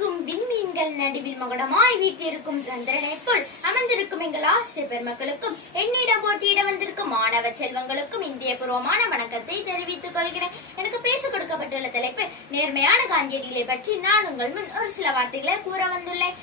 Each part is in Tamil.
மிதக்கும் விண்மீன்கள் நடுவில் மகுடமாய் வீட்டிற்கும் சந்திரனைப் போல் அமர்ந்திருக்கும் எங்கள் ஆசிரியர் பெருமக்களுக்கும் என்னிடம் போட்டியிட வந்திருக்கும் மாணவ செல்வங்களுக்கும் இந்திய பூர்வமான வணக்கத்தை தெரிவித்துக் கொள்கிறேன். எனக்கு பேச கொடுக்கப்பட்டுள்ள தலைப்பு நேர்மையான காந்தியடிகளை பற்றி நான் உங்கள் முன் ஒரு சில வார்த்தைகளை கூற வந்துள்ளேன்.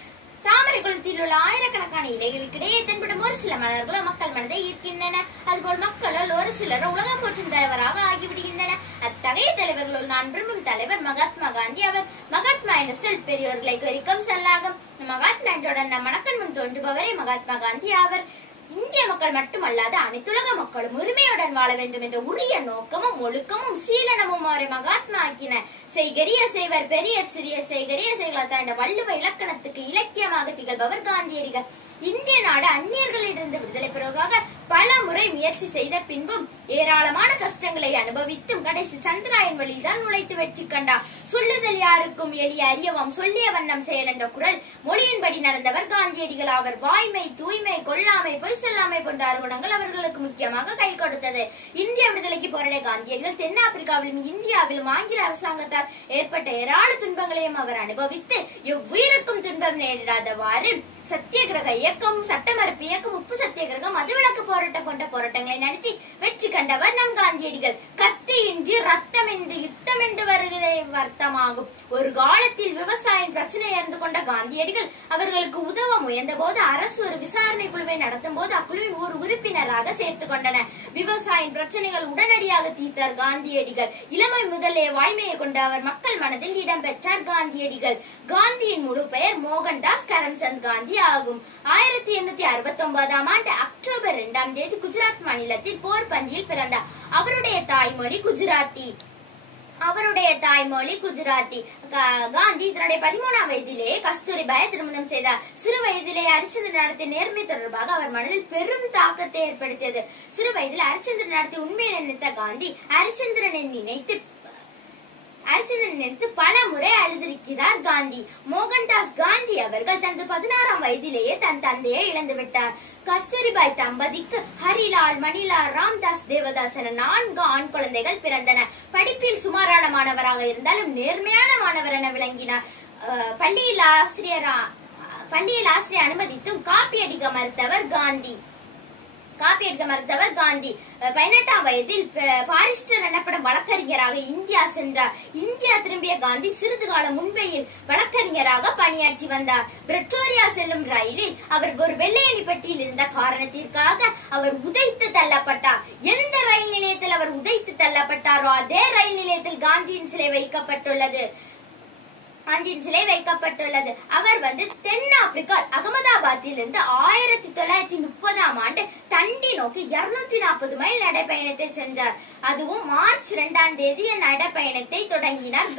தாமரை குளத்தில் உள்ள ஆயிரக்கணக்கான இலைகளுக்கிடையே தென்படும் ஒரு சில மலர்களும் மக்கள் மனதை ஈர்க்கின்றன. அதுபோல் மக்களால் ஒரு சிலர் உலகம் போற்றும் தலைவராக ஆகிவிடுகின்றனர். அத்தகைய தலைவர்களுள் நான் விரும்பும் தலைவர் மகாத்மா காந்தி. அவர் மகாத்மா என்ற சொல் பெரியோர்களை குறிக்கும் சொல்லாகும். மகாத்மா என்றுடன் நம் மனக்கண் முன் தோன்றுபவரே மகாத்மா காந்தி ஆவர். இந்திய மக்கள் மட்டுமல்லாத அனைத்துலக மக்களும் உரிமையுடன் வாழ வேண்டும் என்ற உரிய நோக்கமும் ஒழுக்கமும் சீலனமும் அவரை மகாத்மா ஆக்கின. செய்கரிய செய்வர் பெரியர் சிறிய செய்கரிய செய்கலா என்ற வள்ளுவ இலக்கணத்துக்கு இலக்கியமாக திகழ்பவர் காந்தியடிகள். இந்திய நாடு அந்நியர்களிலிருந்து விடுதலை பெறுவதாக பல முறை முயற்சி செய்த பின்பும் ஏராளமான கஷ்டங்களை அனுபவித்தும் கடைசி சந்திராயன் வழிதான் நுழைத்து வெற்றி கண்டார். சொல்லுதல் யாருக்கும் எளிய அறியவும் சொல்லிய வண்ணம் செயல் என்ற குரல் மொழியின்படி நடந்தவர் காந்தியடிகள். அவர் வாய்மை, தூய்மை, கொல்லாமை, பொய் சொல்லாமை போன்ற அறுகுணங்கள் அவர்களுக்கு முக்கியமாக கை கொடுத்தது. இந்திய விடுதலைக்கு போராடிய காந்தியடிகள் தென்னாப்பிரிக்காவிலும் இந்தியாவிலும் ஆங்கில அரசாங்கத்தால் ஏற்பட்ட ஏராள துன்பங்களையும் அவர் அனுபவித்து எவ்வுயிருக்கும் துன்பம் நேரிடாதவாறு சத்தியகிரக இயக்கம், சட்டமறுப்பு இயக்கம், உப்பு சத்தியகிரகம், மதுவிலக்கு போராட்டம் போன்ற போராட்டங்களை நடத்தி வெற்றி கண்டவர் நம் காந்தியடிகள். கத்தியின்றி ரத்தமின்றி யுத்தம் என்று வருகிறதே வர்த்தமாகும். ஒரு காலத்தில் விவசாயம் பிரச்சனை இருந்து கொண்ட காந்தியடிகள் அவர்களுக்கு உதவ முயன்ற போது அரசு ஒரு விசாரணை குழுவை நடத்தும் போது அக்குழுவின் ஒரு உறுப்பினராக சேர்த்துக் கொண்டனர். விவசாய பிரச்சனைகள் உடனடியாக தீர்த்தார் காந்தியடிகள். இளமை முதலே வாய்மையை கொண்டு அவர் மக்கள் மனதில் இடம்பெற்றார் காந்தியடிகள். காந்தியின் முழு பெயர் மோகன்தாஸ் கரம்சந்த் காந்தி ஆகும். 1869ஆம் ஆண்டு அக்டோபர் 2ஆம் தேதி குஜராத் மாநிலத்தில் போர்பந்தியில் பிறந்தார். அவருடைய தாய்மொழி குஜராத்தி. காந்தி தன்னுடைய 13ஆம் வயதிலேயே கஸ்தூரிபாயை திருமணம் செய்தார். சிறு வயதிலே ஹரிச்சந்திரன் நடத்திய நேர்மை தொடர்பாக அவர் மனதில் பெரும் தாக்கத்தை ஏற்படுத்தியது. சிறு வயதில் ஹரிச்சந்திரன் நடத்திய உண்மையை நினைத்த காந்தி ஹரிச்சந்திரனை நினைத்து பல முறை அழுதிருக்கிறார் காந்தி. மோகன்தாஸ் காந்தி அவர்கள் தனது 16ஆம் வயதிலேயே தன் தந்தையை இழந்துவிட்டார். கஸ்தூரிபாய் தம்பதிக்கு ஹரிலால், மணிலால், ராம்தாஸ், தேவதாஸ் என 4 ஆண் குழந்தைகள் பிறந்தன. படிப்பில் சுமாரான மாணவராக இருந்தாலும் நேர்மையான மாணவர் என விளங்கினார். பள்ளியில் ஆசிரியர் அனுமதித்தும் காப்பியடிக்க மறுத்தவர் காந்தி. 18ஆம் வயதில் பாரிஸ்டர் எனப்படும் வழக்கறிஞராக இந்தியா சென்றார். இந்தியா திரும்பிய காந்தி சிறிது காலம் மும்பையில் வழக்கறிஞராக பணியாற்றி வந்தார். பிரிட்டோரியா செல்லும் ரயிலில் அவர் ஒரு வெள்ளையணி பெட்டியில் இருந்த காரணத்திற்காக அவர் உதைத்து தள்ளப்பட்டார். எந்த ரயில் நிலையத்தில் அவர் உதைத்து தள்ளப்பட்டாரோ அதே ரயில் நிலையத்தில் காந்தியின் சிலை வைக்கப்பட்டுள்ளது. அவர் தென்னாப்பிரிக்கா அகமதாபாத்தில் இருந்து 1930ஆம் ஆண்டு தண்டி நோக்கி 240 மைல் நடைப்பயணத்தை சென்றார். அதுவும் மார்ச் 2ஆம் தேதி நடைப்பயணத்தை தொடங்கினார்.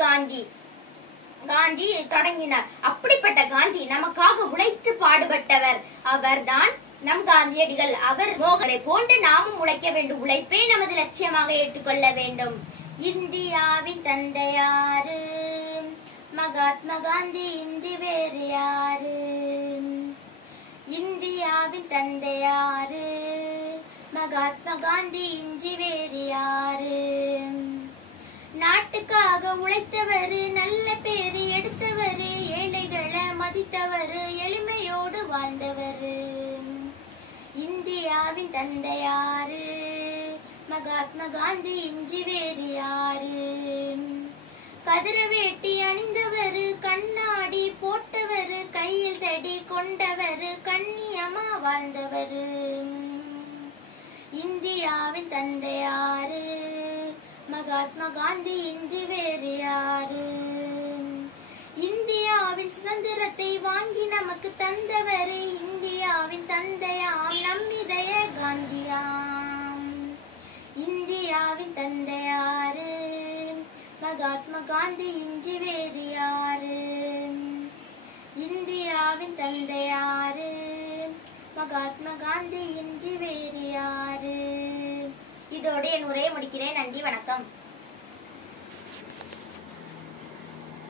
அப்படிப்பட்ட காந்தி நமக்காக உழைத்து பாடுபட்டவர். அவர்தான் நம் காந்தியடிகள். அவர் மோகரை போன்று நாமும் உழைக்க வேண்டும். உழைப்பே நமது லட்சியமாக ஏற்றுக்கொள்ள வேண்டும். இந்தியாவின் தந்தையாரு மகாத்மா காந்தி இன்றி வேறு யாரு? இந்தியாவின் தந்தையாரு மகாத்மா காந்தி இன்றி வேறு யாரு? நாட்டுக்காக உழைத்தவரு, நல்ல பேரு எடுத்தவரு, ஏழைகளை மதித்தவரு, எளிமையோடு வாழ்ந்தவரு. இந்தியாவின் தந்தையாரு மகாத்மா காந்தி இன்றி வேறு யாரு? கதிர வேட்டி அணிந்தவரு, கண்ணாடி போட்டவரு, கையில் தடி கொண்டவரு, கண்ணியமா வாழ்ந்தவரு. இந்தியாவின் தந்தையாரு மகாத்மா காந்தி இன்றி வேறு யாரு? இந்தியாவின் சுதந்திரத்தை வாங்கி நமக்கு தந்தவரு, இந்தியாவின் தந்தையாம் நம் இதய காந்தியாம். இந்தியாவின் தந்தையாரு மகாத்மா காந்தி இன்றி வேறு யாரு? இந்தியாவின் தந்தையாரு மகாத்மா காந்தி இன்றி வேறு யாரு? இதோடு என் உரையை முடிக்கிறேன். நன்றி, வணக்கம்.